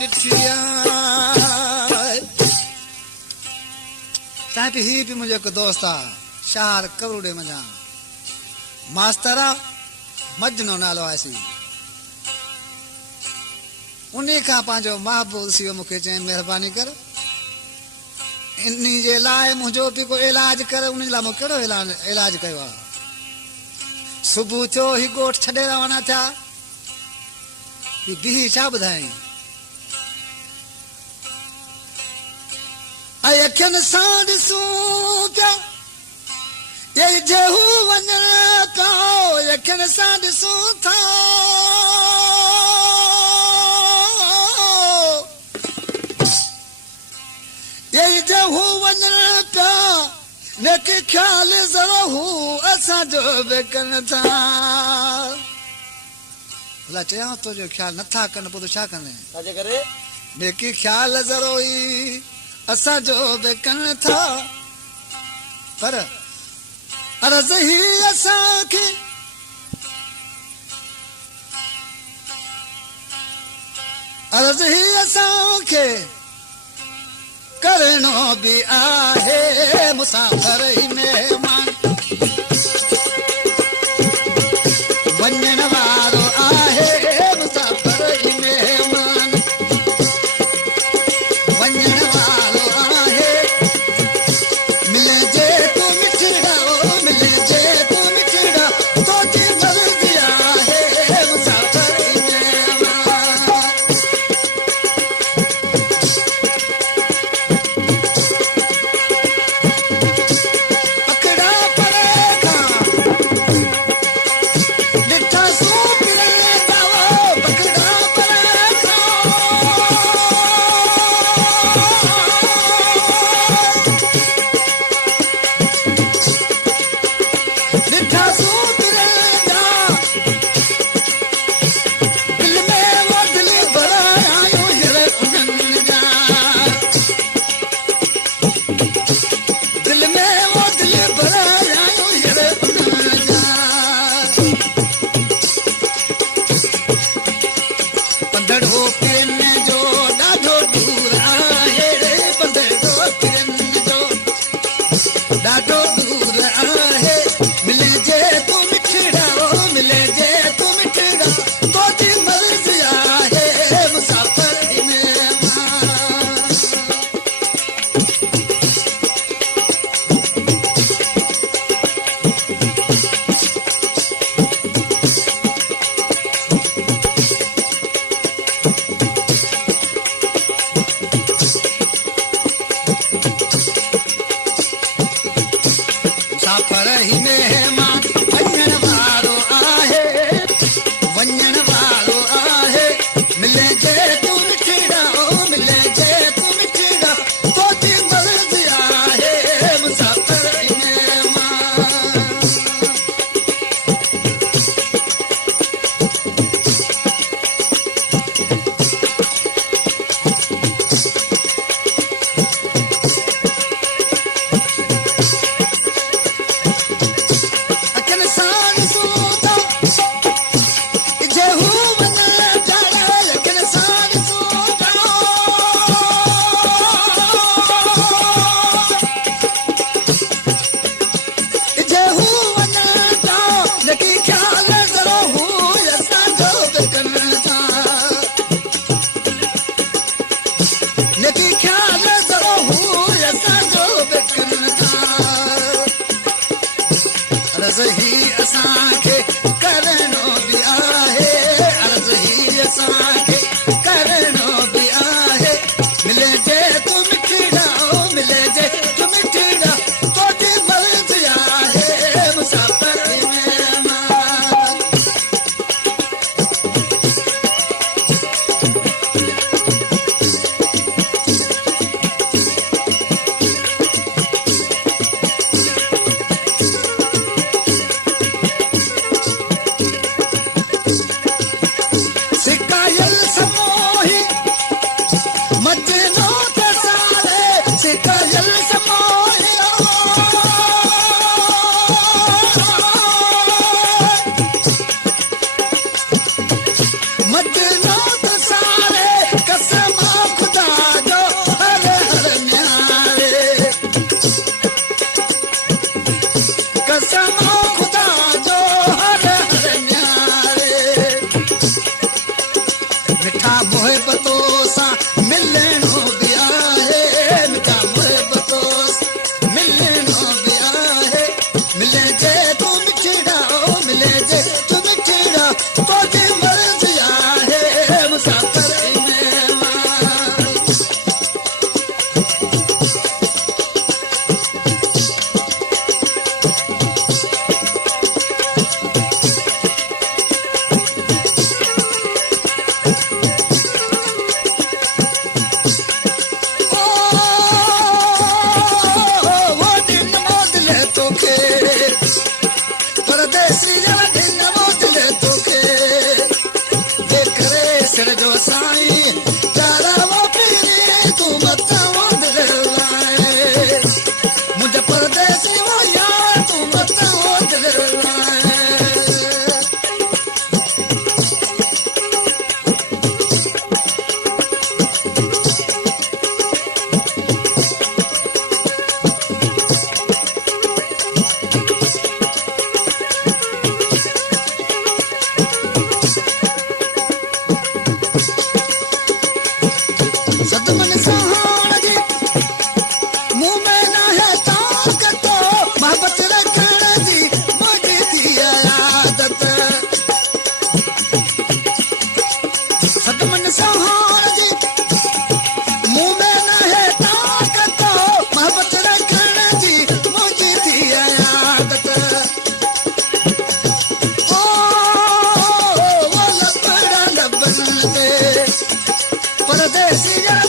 ॾिठिया तव्हां ही बि मुंहिंजो हिकु दोस्त आहे शहर करोड़े मञा मास्तर मजनो नालो आहे उन खां पंहिंजो महबूब थी वियो मूंखे चई महिरबानी कर इन जे लाइ मुंहिंजो बि को इलाज कर उन जे लाइ मूं कहिड़ो इलाज कयो आहे सुबुह थियो ही ॻोठ छॾे रवाना थिया बिही छा ॿुधाई ऐं अखियुनि सां ॾिसूं पिया ये जेहू वञनि पिया अखियुनि सां ॾिसूं था ये जेहू वञनि पिया नेके ख़्याल ज़रो असांजो बि कनि था भला चयां तो जो ख़्याल नथा कनि पोइ छा कनि छाजे करे नेके ख़्याल ज़रो ई असांजो बि कनि था पर अर्ज़ ही असांखे अर्ज़ ही असांखे करणो बि आहे मुसाफ़िर ई महिमान वञण वारो आहे मुसाफ़िर ई महिमान वञण वारो आहे मिलजे तू मिठड़ा मिलजे तू मिठड़ा तुंहिंजी मर्ज़ी आहे मुसाफ़िर ई महिमान अखड़ा परे खां ॾिठा मोहबतों सां मिलणो बि आहे मिठा मोहबतों सां मिलणो बि आहे मिले जे तूं मिठड़ा ओ मिले जे तूं मिठड़ा तुंहिंजी मर्ज़ी आहे मुसाफ़िर परदेसी